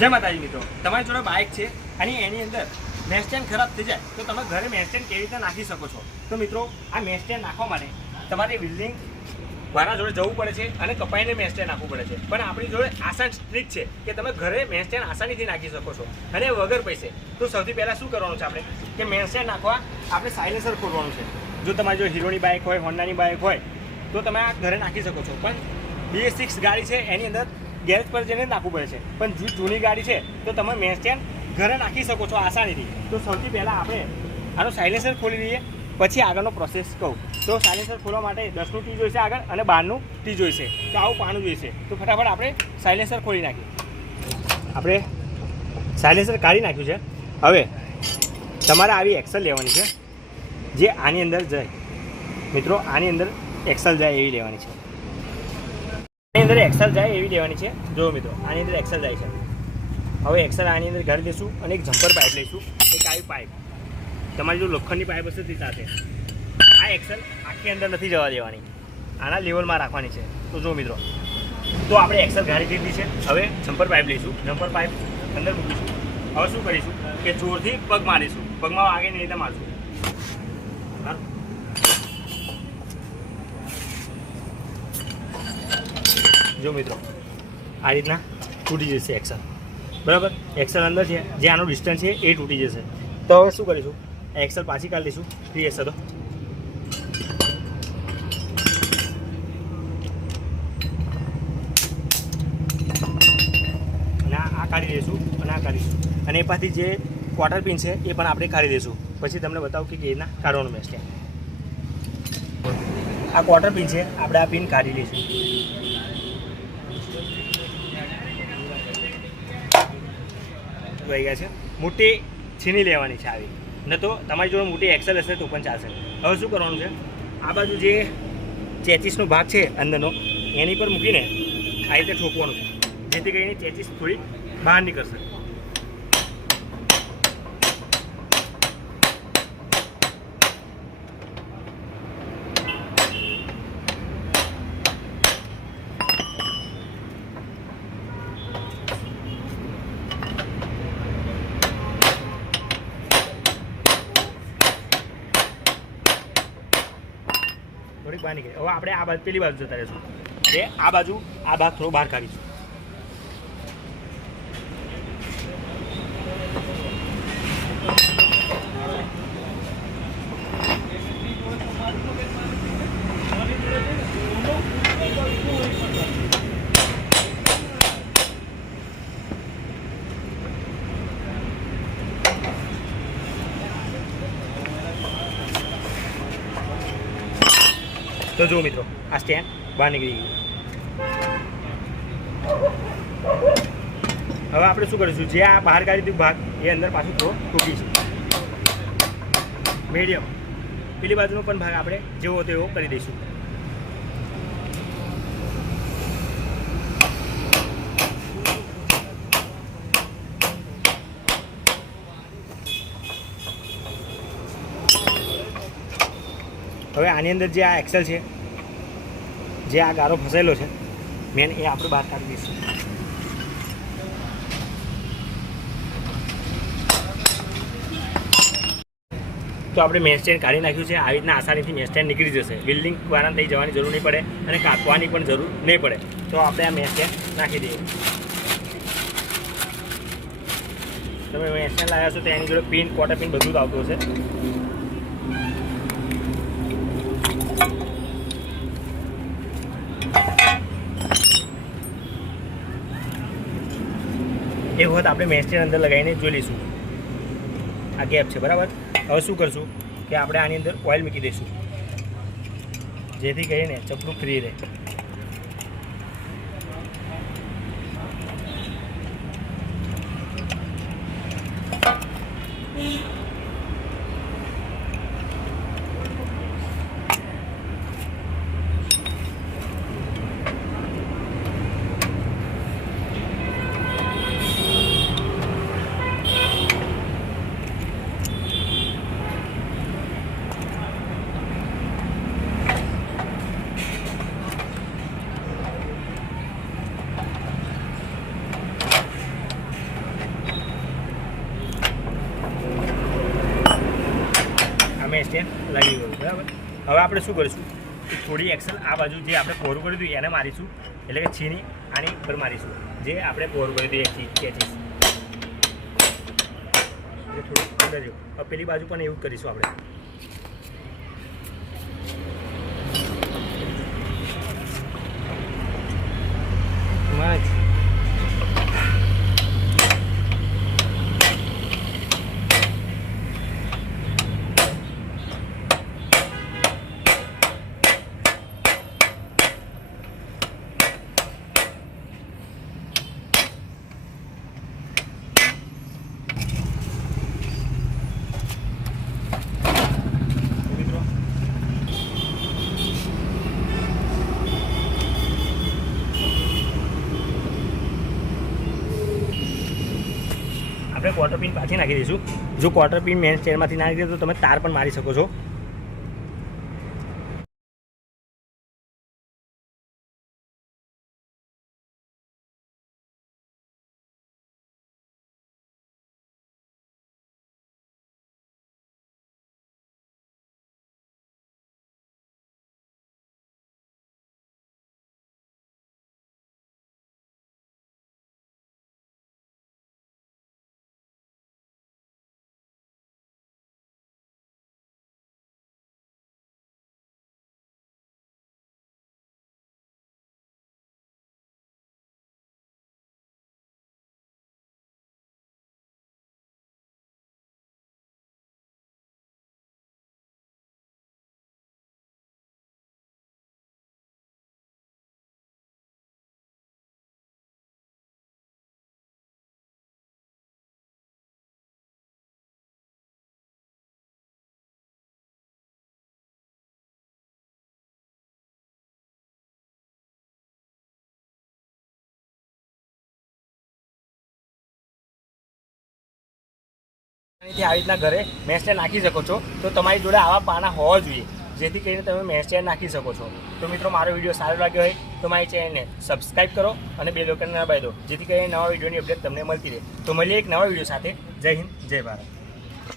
જય માતાજી મિત્રો. તમારી જોડે બાઇક છે અને એની અંદર મેસ્ટેન્ડ ખરાબ થઈ જાય, તો તમે ઘરે મેસ્ટેન કેવી રીતે નાખી શકો છો? તો મિત્રો, આ મેસ્ટેન નાખવા માટે તમારે બિલ્ડિંગ મારા જોડે જવું પડે છે અને કપાઈને મેસ્ટેન નાખવું પડે છે. પણ આપણી જોડે આસાન ટ્રીક છે કે તમે ઘરે મેસ્ટેન્ડ આસાનીથી નાખી શકો છો અને વગર પૈસે. તો સૌથી પહેલાં શું કરવાનું છે આપણે? કે મેસ્ટેન નાખવા આપણે સાયલેન્સર ખોલવાનું છે. જો તમારી જો હીરોની બાઇક હોય, હોન્ડાની બાઇક હોય, તો તમે આ ઘરે નાખી શકો છો. પણ બી સિક્સ ગાડી છે, એની અંદર ગેરેજ પર જઈને નાખવું પડે છે. પણ જે જૂની ગાડી છે, તો તમે મેં સ્ટેન્ડ ઘરે નાખી શકો છો આસાનીથી. તો સૌથી પહેલાં આપણે આનો સાયલેન્સર ખોલી દઈએ પછી આગળનો પ્રોસેસ કહું. તો સાયલેન્સર ખોલવા માટે દસનું ટી જોઈશે આગળ અને બારનું ટી જોઈશે. તો આવું પાનું જોઈશે. તો ફટાફટ આપણે સાયલેન્સર ખોલી નાખીએ. આપણે સાયલેન્સર કાઢી નાખ્યું છે. હવે તમારે આવી એક્સલ લેવાની છે. જે આની અંદર જાય. મિત્રો, આની અંદર એક્સલ જાય એવી લેવાની છે. આની અંદર એક્સેલ જાય એવી લેવાની છે. જો મિત્રો, આની અંદર એક્સેલ જાય છે. હવે એક્સલ આની અંદર ઘર લઈશું અને એક જમ્પર પાઇપ લઈશું. એક આવી પાઇપ તમારી જો લોખંડની પાઇપ હશે તે સાથે. આ એક્સલ આખી અંદર નથી જવા દેવાની. આના લેવલમાં રાખવાની છે. તો જો મિત્રો. તો આપણે એક્સલ ગાળી દીધી છે. હવે જમ્પર પાઇપ લઈશું. જમ્પર પાઇપ અંદર મૂકીશું. હવે શું કરીશું? કે જોરથી પગ મારીશું. પગમાં આગળ નહીં રીતે મારશું. જો મિત્રો, આ રીતના તૂટી જશે એક્સલ બરાબર? એક્સલ અંદર છે, જે આનું ડિસ્ટન્સ છે એ તૂટી જશે. તો હવે શું કરીશું? એક્સલ પાછી કાઢી લઈશું. ફ્રી હશે તો આ કાઢી દઈશું અને આ કાઢીશું. અને એ પાછી જે ક્વાર્ટર પિન છે એ પણ આપણે કાઢી દઈશું પછી તમને બતાવું કે કેવી રીતના કાઢવાનું બેસ્ટ છે આ ક્વાર્ટર પિન છે, આપણે આ પિન કાઢી લઈશું. વહી ગયા છે. મોટી છીની લેવાની છે આવી. ન તો તમારી જોડે મોટી એક્સેલ હશે તો પણ ચાલશે. હવે શું કરવાનું છે? આ બાજુ જે ચેચીસનો ભાગ છે અંદરનો, એની પર મૂકીને આ રીતે ઠોકવાનું છે. જેથી કરીને ચેચીસ થોડી બહાર નીકળશે. થોડીક બહાર નીકળી હવે આપણે આ બાજુ, પેલી બાજુ જતા રહીશું. એ આ બાજુ, આ ભાગ થોડો બહાર કાઢીશું. તો જુઓ મિત્રો, આ સ્ટેન્ડ બહાર નીકળી ગયું. હવે આપણે શું કરીશું? જે આ બહાર કાઢી દીધું ભાગ, એ અંદર પાછું થોડો ટૂંકીશું મીડિયમ પેલી બાજુનો પણ ભાગ આપણે જેવો તેવો કરી દઈશું. હવે આની અંદર જે આ એક્સેલ છે, જે આ ગારો ફસાયેલો છે મેન એ આપણે બહાર કાઢી દઈશું. તો આપણે મેન સ્ટેન્ડ કાઢી નાખ્યું છે. આવી રીતના આસાનીથી મેન નીકળી જશે. બિલ્ડિંગ દ્વારા થઈ જવાની જરૂર નહીં પડે અને કાપવાની પણ જરૂર નહીં પડે. તો આપણે આ મેન નાખી દઈએ. તમે મેન સ્ટેન્ડ લાવ્યા છો તો એની જોડે પિન ક્વાર્ટર પિન બધું જ આવતું હશે. એ વખત આપણે મેસ્ટેન અંદર લગાવીને જોઈ લઈશું. આ ગેપ છે, બરાબર? હવે શું કરશું? કે આપણે આની અંદર ઓઇલ મૂકી દઈશું. જેથી કરીને ચપલું ફ્રી રહે. લાગી ગયું બરાબર? હવે આપણે શું કરીશું? થોડી એક્સલ આ બાજુ જે આપણે પોરું કર્યું હતું એને મારીશું. એટલે કે છીની આની ઉપર મારીશું. જે આપણે પોરું કર્યું હતું એ ખેંચીશ એટલે થોડું અંદર પેલી બાજુ પણ એવું કરીશું આપણે બસ મિત્રો આપણે ક્વાર્ટર પિન પાછી નાખી દઈશું. જો ક્વાર્ટર પિન મેન સ્ટેન્ડમાંથી નાખી દે તો તમે તાર પણ મારી શકો છો. અહીંથી આવી રીતના ઘરે મેં નાખી શકો છો. તો તમારી જોડે આવા પાના હોવા જોઈએ. જેથી કરીને તમે મેં નાખી શકો છો. તો મિત્રો, મારો વીડિયો સારો લાગ્યો હોય તો મારી ચેનલને સબસ્ક્રાઈબ કરો અને બે લોકોને દબાવી દો. જેથી કરીને નવા વિડીયોની અપડેટ તમને મળતી રહે. તો મળીએ એક નવા વીડિયો સાથે. જય હિન્દ, જય ભારત.